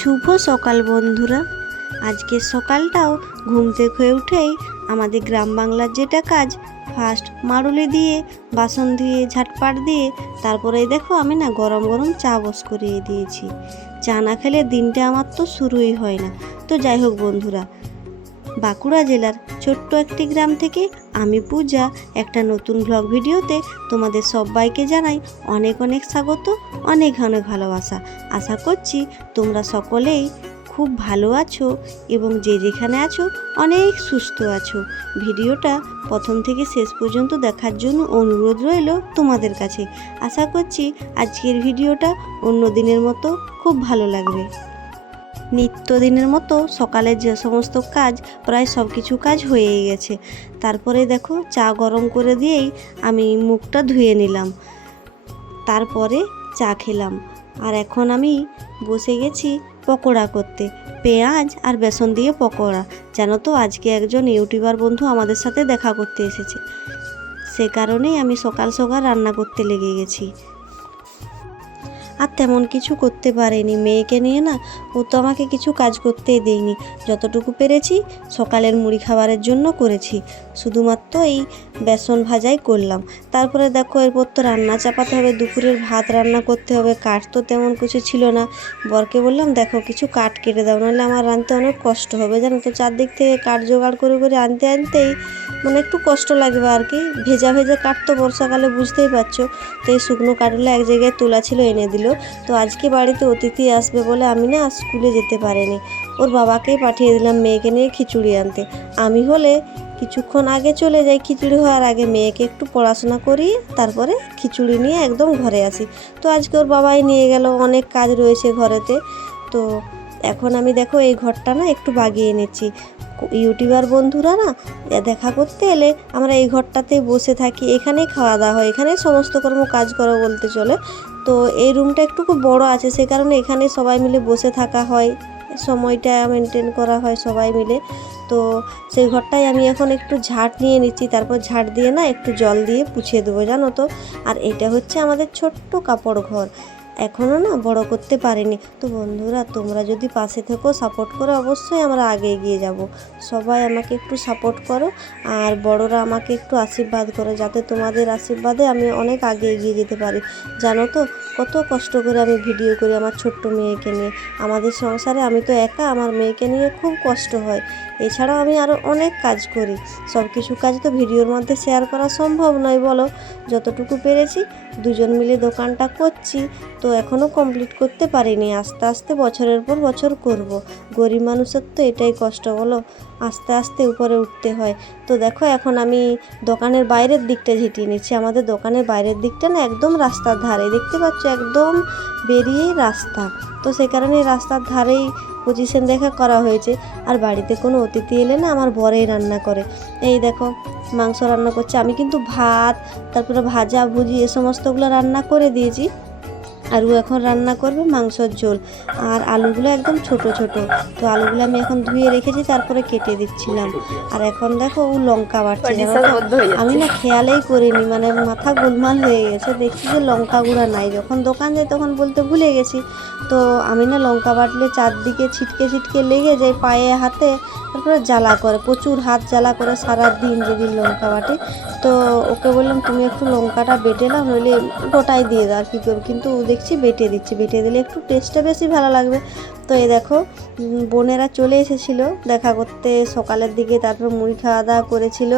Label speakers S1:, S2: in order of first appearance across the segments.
S1: শুভ সকাল বন্ধুরা। আজকে সকালটাও ঘুম থেকে হয়ে উঠেই আমাদের গ্রাম বাংলার যেটা কাজ ফার্স্ট মারুলি দিয়ে, বাসন ধুয়ে, ঝাটপাট দিয়ে তারপরে দেখো আমি না গরম গরম চা বস করিয়ে দিয়েছি। চা না খেলে দিনটা আমার তো শুরুই হয় না। তো যাই হোক বন্ধুরা বাঁকুড়া জেলার ছোট্ট একটি গ্রাম থেকে আমি পূজা একটা নতুন ব্লগ ভিডিওতে তোমাদের সবাইকে জানাই অনেক অনেক স্বাগত, অনেক অনেক ভালোবাসা। আশা করছি তোমরা সকলেই খুব ভালো আছো এবং যে যেখানে আছো অনেক সুস্থ আছো। ভিডিওটা প্রথম থেকে শেষ পর্যন্ত দেখার জন্য অনুরোধ রইল তোমাদের কাছে। আশা করছি আজকের ভিডিওটা অন্য দিনের মতো খুব ভালো লাগবে। নিত্যদিনের মতো সকালের যে সমস্ত কাজ, প্রায় সব কিছু কাজ হয়েই গেছে। তারপরে দেখো, চা গরম করে দিয়েই আমি মুখটা ধুয়ে নিলাম। তারপরে চা খেলাম। আর এখন আমি বসে গেছি পকোড়া করতে। পেঁয়াজ আর বেসন দিয়ে পকোড়া। জানো তো, আজকে একজন ইউটিউবার বন্ধু আমাদের সাথে দেখা করতে এসেছে। সে কারণেই আমি সকাল সকাল রান্না করতে লেগে গেছি। আর তেমন কিছু করতে পারেনি। মেয়েকে নিয়ে না ও তো আমাকে কিছু কাজ করতেই দেয়নি। যতটুকু পেরেছি সকালের মুড়ি খাবারের জন্য করেছি। শুধুমাত্র এই বেসন ভাজাই করলাম। তারপরে দেখো এরপর তো রান্না চাপাতে হবে, দুপুরের ভাত রান্না করতে হবে, কাঠ তো তেমন কিছু ছিল না। বরকে বললাম, দেখো, কিছু কাঠ কেটে দাও, নাহলে আমার রাঁধতে অনেক কষ্ট হবে। জানো তো, চারদিক থেকে কাঠ জোগাড় করে করে আনতে, আনতেই মানে একটু কষ্ট লাগবে আর কি। ভেজা ভেজা কাঠ তো বর্ষাকালে বুঝতেই পারছ, তো এই শুকনো কাঠগুলো এক জায়গায় তোলা ছিল, এনে দিল। তো আজকে বাড়িতে অতিথি আসবে বলে আমি না স্কুলে যেতে পারিনি। ওর বাবাকেই পাঠিয়ে দিলাম মেয়েকে নিয়ে খিচুড়ি আনতে। আমি হলে কিছুক্ষণ আগে চলে যাই খিচুড়ি হওয়ার আগে মেয়েকে একটু পড়াশোনা করিয়ে তারপরে খিচুড়ি নিয়ে একদম ঘরে আসি। তো আজকে ওর বাবাই নিয়ে গেল, অনেক কাজ রয়েছে ঘরেতে। তো এখন আমি দেখো এই ঘরটা না একটু বাগিয়ে নিচ্ছি। ইউটিউবার বন্ধুরা না দেখা করতে এলে আমরা এই ঘরটাতে বসে থাকি, এখানেই খাওয়া দাওয়া হয়, এখানেই সমস্ত কর্ম কাজ করো বলতে চলে। তো এই রুমটা একটু খুব বড় আছে, সে কারণে এখানে সবাই মিলে বসে থাকা হয়। সময়টা মেনটেন করা হয় সবাই মিলে। তো সেই ঘরটাই আমি এখন একটু ঝাড় নিয়ে নিচ্ছি। তারপর ঝাড় দিয়ে না একটু জল দিয়ে পুছিয়ে দেবো, জানো তো। আর এটা হচ্ছে আমাদের ছোট্ট কাপড় ঘর। এখনও না বড় করতে পারিনি। তো বন্ধুরা, তোমরা যদি পাশে থেকো সাপোর্ট করো অবশ্যই আমরা আগে এগিয়ে যাব। সবাই আমাকে একটু সাপোর্ট করো, আর বড়রা আমাকে একটু আশীর্বাদ করো, যাতে তোমাদের আশীর্বাদে আমি অনেক আগে এগিয়ে যেতে পারি। জানো তো, কত কষ্ট করে আমি ভিডিও করি আমার ছোট্ট মেয়েকে নিয়ে। আমাদের সংসারে আমি তো একা, আমার মেয়েকে নিয়ে খুব কষ্ট হয়। এছাড়াও আমি আরও অনেক কাজ করি। সব কিছু কাজ তো ভিডিওর মধ্যে শেয়ার করা সম্ভব নয়, বলো। যতটুকু পেরেছি, দুজন মিলে দোকানটা করছি। তো এখনও কমপ্লিট করতে পারিনি। আস্তে আস্তে বছরের পর বছর করব। গরিব মানুষের তো এটাই কষ্ট, বলো? আস্তে আস্তে উপরে উঠতে হয়। তো দেখো, এখন আমি দোকানের বাইরের দিকটা ঝিটিয়ে নিচ্ছি। আমাদের দোকানের বাইরের দিকটা না একদম রাস্তার ধারে। দেখতে পাচ্ছ, একদম বেরিয়েই রাস্তা। তো সে কারণে রাস্তার ধারেই পজিশন দেখা করা হয়েছে। আর বাড়িতে কোনো অতিথি এলে না আমার বরেই রান্না করে। এই দেখো, মাংস রান্না করছে। আমি কিন্তু ভাত, তারপরে ভাজা, ভুজি, এ সমস্তগুলো রান্না করে দিয়েছি। আর ও এখন রান্না করবে মাংসর ঝোল। আর আলুগুলো একদম ছোট ছোট। তো আলুগুলো আমি এখন ধুয়ে রেখেছি তারপরে কেটে দিচ্ছিলাম। আর এখন দেখো ও লঙ্কা বাড়ছে। আমি না খেয়ালেই করিনি মানে মাথা গোলমাল হয়ে গেছে। দেখছি যে লঙ্কা গুঁড়া নাই। যখন দোকান যাই তখন বলতে ভুলে গেছি। তো আমি না লঙ্কা বাটলে চারদিকে ছিটকে ছিটকে লেগে যায় পায়ে হাতে। তারপরে জ্বালা করে প্রচুর হাত জ্বালা করে সারা দিন যেদিন লঙ্কা বাটে। তো ওকে বললাম তুমি একটু লঙ্কাটা বেটে নাও নইলে গোটাই দিয়ে দাও আর কী করব? কিন্তু ও দেখছি বেটে দিচ্ছি। বেটে দিলে একটু টেস্টটা বেশি ভালো লাগবে। তো এই দেখো বোনেরা চলে এসেছিল দেখা করতে। সকালের দিকে তারপর মুড়ি খাওয়া দাওয়া করেছিল,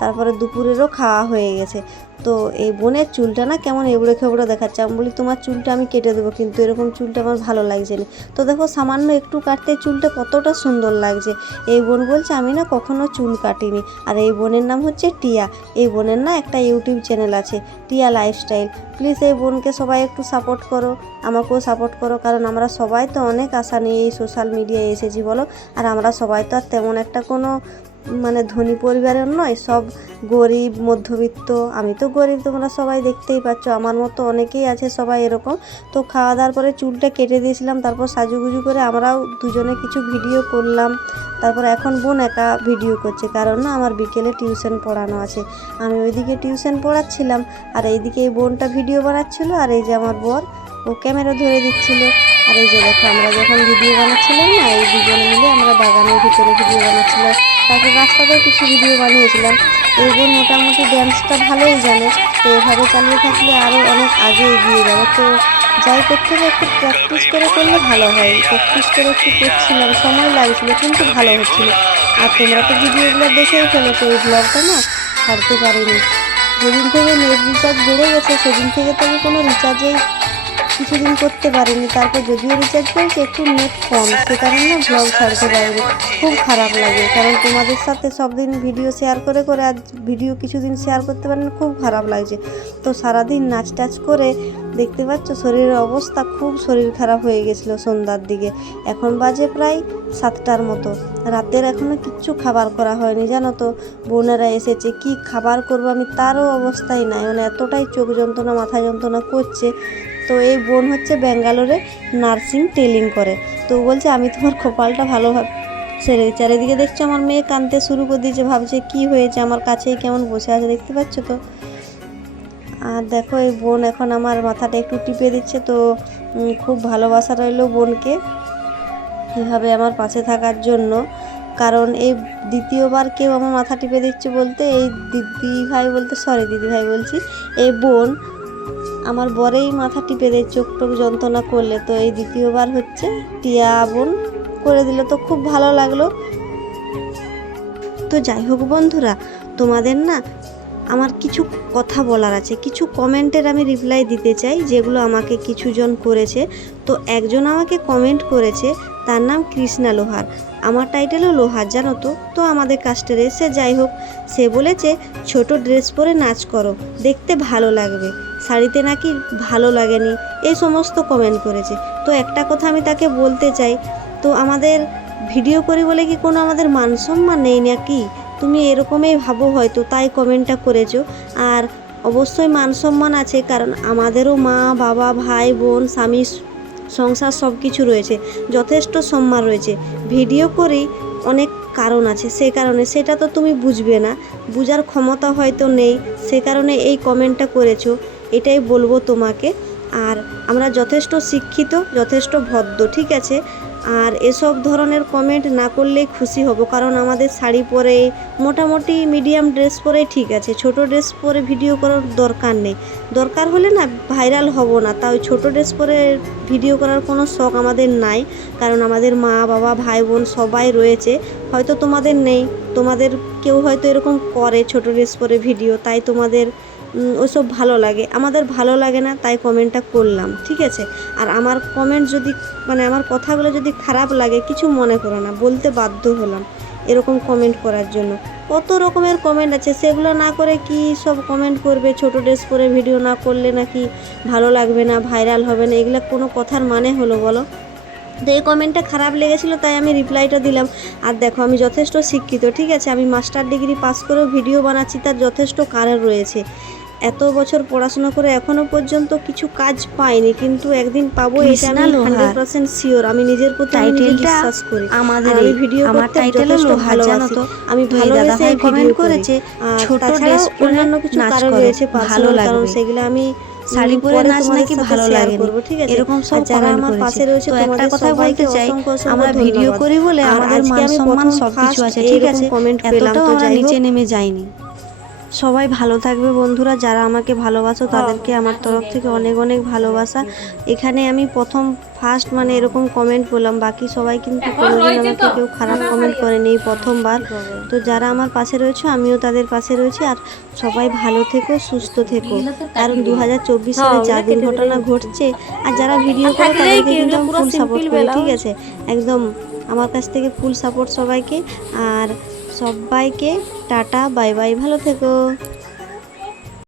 S1: তারপরে দুপুরেরও খাওয়া হয়ে গেছে। তো এই বোনের চুলটা না কেমন এবড়ো খেবড়ো দেখাচ্ছে? আমি বলি, তোমার চুলটা আমি কেটে দেবো, কিন্তু এরকম চুলটা আমার ভালো লাগছে না। তো দেখো, সামান্য একটু কাটতে চুলটা কতটা সুন্দর লাগছে। এই বোন বলছে, আমি না কখনো চুল কাটিনি। আর এই বোনের নাম হচ্ছে টিয়া। এই বোনের না একটা ইউটিউব চ্যানেল আছে, টিয়া লাইফস্টাইল। প্লিজ এই বোনকে সবাই একটু সাপোর্ট করো। আমাকেও সাপোর্ট করো, কারণ আমরা সবাই তো অনেক আশা নিয়ে এই সোশ্যাল মিডিয়ায় এসেছি বলো। আর আমরা সবাই তো আর তেমন একটা কোনো মানে ধনী পরিবারের নয়, সব গরিব, মধ্যবিত্ত। আমি তো গরিব, তোমরা সবাই দেখতেই পাচ্ছ, আমার মতো অনেকেই আছে সবাই এরকম। তো খাওয়া দাওয়ার পরে চুলটা কেটে দিয়েছিলাম, তারপর সাজুগুজু করে আমরাও দুজনে কিছু ভিডিও করলাম। তারপর এখন বোন একা ভিডিও করছে, কারণ না আমার বিকেলে টিউশন পড়ানো আছে। আমি ওইদিকে টিউশন পড়াচ্ছিলাম, আর এইদিকে এই বোনটা ভিডিও বানাচ্ছিল, আর এই যে আমার বর ও ক্যামেরা ধরে দিচ্ছিল। আর এই যে দেখো, আমরা যখন ভিডিও বানাচ্ছিলাম না, এই দুজনে মিলে আমরা বাগানের ভিতরে ভিডিও বানাচ্ছিলাম। তারপর রাস্তাতেও কিছু ভিডিও বানিয়েছিলাম। এই বোন মোটামুটি ড্যান্সটা ভালোই জানে। তো এভাবে চালিয়ে থাকলে আরও অনেক আগে এগিয়ে যাবে। তো যাই করতে হবে একটু প্র্যাকটিস করে করলে ভালো হয়। প্র্যাকটিস করে একটু করছিলাম, সময় লাগছিল, কিন্তু ভালো হচ্ছিল। আর তোমরা তো ভিডিওগুলো দেখেই ফেলেছো, এই ব্লগটা না, ছাড়তে পারিনি। যেদিন থেকে নেট রিচার্জ বেড়ে গেছে, সেদিন থেকে তো আমি কোনো রিচার্জেই কিছুদিন করতে পারিনি, তারপর যদিও রিচার্জ করেছি, একটু নেট কম। সে কারণে ব্লগ ছাড়তে পারিনি। খুব খারাপ লাগে, কারণ তোমাদের সাথে সব দিন ভিডিও শেয়ার করে করে আজ ভিডিও কিছুদিন শেয়ার করতে পারিনি, খুব খারাপ লাগছে। তো সারাদিন নাচ টাচ করে দেখতে পাচ্ছ, শরীরের অবস্থা খুব শরীর খারাপ হয়ে গেছিল সন্ধ্যার দিকে। এখন বাজে প্রায় সাতটার মতো। রাতের এখনও কিচ্ছু খাবার করা হয়নি, জানো তো। বোনেরা এসেছে, কি খাবার করব আমি তারও অবস্থাই নাই। মানে এতটাই চোখ যন্ত্রণা, মাথা যন্ত্রণা করছে তো এই বোন হচ্ছে ব্যাঙ্গালোরে নার্সিং ট্রেনিং করে। তো বলছে, আমি তোমার কপালটা ভালোভাবে ছেড়ে দিচ্ছি। আর এদিকে দেখছ, আমার মেয়ে কাঁদতে শুরু করে দিয়েছে, ভাবছে কি হয়েছে, আমার কাছেই কেমন বসে আছে, দেখতে পাচ্ছ তো? আর দেখো, এই বোন এখন আমার মাথাটা একটু টিপে দিচ্ছে, তো খুব ভালোবাসা রইল বোনকে এভাবে আমার পাশে থাকার জন্য। কারণ এই দ্বিতীয়বার কেউ আমার মাথা টিপে দিচ্ছে বলতে, এই দিদি ভাই বলতে সরি দিদি ভাই বলছি, এই বোন আমার বরেই মাথা টিপে দেয়, চোখ টোক যন্ত্রণা করলে। তো এই দ্বিতীয়বার হচ্ছে টিয়া বোন করে দিল, তো খুব ভালো লাগল। তো যাই হোক বন্ধুরা, তোমাদের না আমার কিছু কথা বলার আছে। কিছু কমেন্টের আমি রিপ্লাই দিতে চাই, যেগুলো আমাকে কিছুজন করেছে। তো একজন আমাকে কমেন্ট করেছে, তার নাম কৃষ্ণা লোহার। আমার টাইটেলও লোহার, জানো তো? তো আমাদের কাস্টের সে যাই হোক, সে বলেছে, ছোট ড্রেস পরে নাচ করো, দেখতে ভালো লাগবে। শাড়িতে নাকি ভালো লাগেনি এই সমস্ত কমেন্ট করেছে। তো একটা কথা আমি তাকে বলতে চাই, তো আমাদের ভিডিও করি বলে কি কোনো আমাদের মান সম্মান নেই নাকি? তুমি এরকমই ভাবো হয়তো, তাই কমেন্টটা করেছ। আর অবশ্যই মান সম্মান আছে, কারণ আমাদেরও মা, বাবা, ভাই, বোন, স্বামী, সংসার সব কিছু রয়েছে, যথেষ্ট সম্মান রয়েছে। ভিডিও করি অনেক কারণ আছে, সে কারণে সেটা তো তুমি বুঝবে না। বুঝার ক্ষমতা হয়তো নেই, সে কারণে এই কমেন্টটা করেছ। এটাই বলব তোমাকে। আর আমরা যথেষ্ট শিক্ষিত, যথেষ্ট ভদ্র, ঠিক আছে? আর এসব ধরনের কমেন্ট না করলেই খুশি হব, কারণ আমাদের শাড়ি পরে, মোটামুটি মিডিয়াম ড্রেস পরে ঠিক আছে, ছোট ড্রেস পরে ভিডিও করার দরকার নেই। দরকার হলে না ভাইরাল হব না, তা ওই ছোটো ড্রেস পরে ভিডিও করার কোনো শখ আমাদের নাই, কারণ আমাদের মা, বাবা, ভাই, বোন সবাই রয়েছে, হয়তো তোমাদের নেই, তোমাদের কেউ হয়তো এরকম করে ছোট ড্রেস পরে ভিডিও তাই তোমাদের ওসব ভালো লাগে। আমাদের ভালো লাগে না, তাই কমেন্টটা করলাম, ঠিক আছে? আর আমার কমেন্ট যদি মানে আমার কথাগুলো যদি খারাপ লাগে, কিছু মনে করো না, বলতে বাধ্য হলাম এরকম কমেন্ট করার জন্য। কত রকমের কমেন্ট আছে, সেগুলো না করে কি সব কমেন্ট করবে, ছোট ড্রেস পরে ভিডিও না করলে নাকি ভালো লাগবে না ভাইরাল হবে না, এগুলো কোনো কথার মানে হলো বলো? তো এই কমেন্টটা খারাপ লেগেছিল তাই আমি রিপ্লাইটা দিলাম। আর দেখো আমি যথেষ্ট শিক্ষিত ঠিক আছে? আমি মাস্টার ডিগ্রি পাস করেও ভিডিও বানাচ্ছি তার যথেষ্ট কারণ রয়েছে। এত বছর পড়াশোনা করে এখনও পর্যন্ত কিছু কাজ পাইনি কিন্তু একদিন পাবো এটা আমি
S2: লোহার।
S1: হান্ড্রেড পার্সেন্ট শিওর আমি নিজের প্রতি বিশ্বাস করি।
S2: আমাদের এই-
S1: ভিডিও
S2: আমার জানো তো?
S1: আমি ভিডিও করেছে
S2: ছোট পরে
S1: অন্যান্য কিছু কারণ রয়েছে
S2: ভালো লাগবে।
S1: সেগুলো আমি
S2: শাড়ি পরে নাচ নাকি ভালো
S1: আছে?
S2: এরকম সব
S1: করা যারা আমার পাশে রয়েছে
S2: তো একটা কথা বলতে চাই, আমরা ভিডিও করি বলে আমাদের মান সম্মান
S1: সবকিছু
S2: সব কিছু আছে ঠিক আছে? এতটাও
S1: তো
S2: আমরা নিচে নেমে যাইনি।
S1: সবাই ভালো থাকবে বন্ধুরা যারা আমাকে ভালোবাসো তাদেরকে আমার তরফ থেকে অনেক অনেক ভালোবাসা। এখানে আমি প্রথম ফার্স্ট মানে এরকম কমেন্ট করলাম বাকি সবাই কিন্তু কোনোদিন আমাকে কেউ খারাপ কমেন্ট করেনি এই প্রথমবার। তো যারা আমার পাশে রয়েছে আমিও তাদের পাশে রয়েছি আর সবাই ভালো থেকো সুস্থ থেকো। কারণ দু হাজার চব্বিশ সালে যা দুর্ঘটনা ঘটছে আর যারা ভিডিও করে তাদেরকে কিন্তু আমি ফুল সাপোর্ট করি ঠিক আছে? একদম আমার কাছ থেকে ফুল সাপোর্ট সবাইকে আর সবাইকে টাটা বাই বাই ভালো থেকো।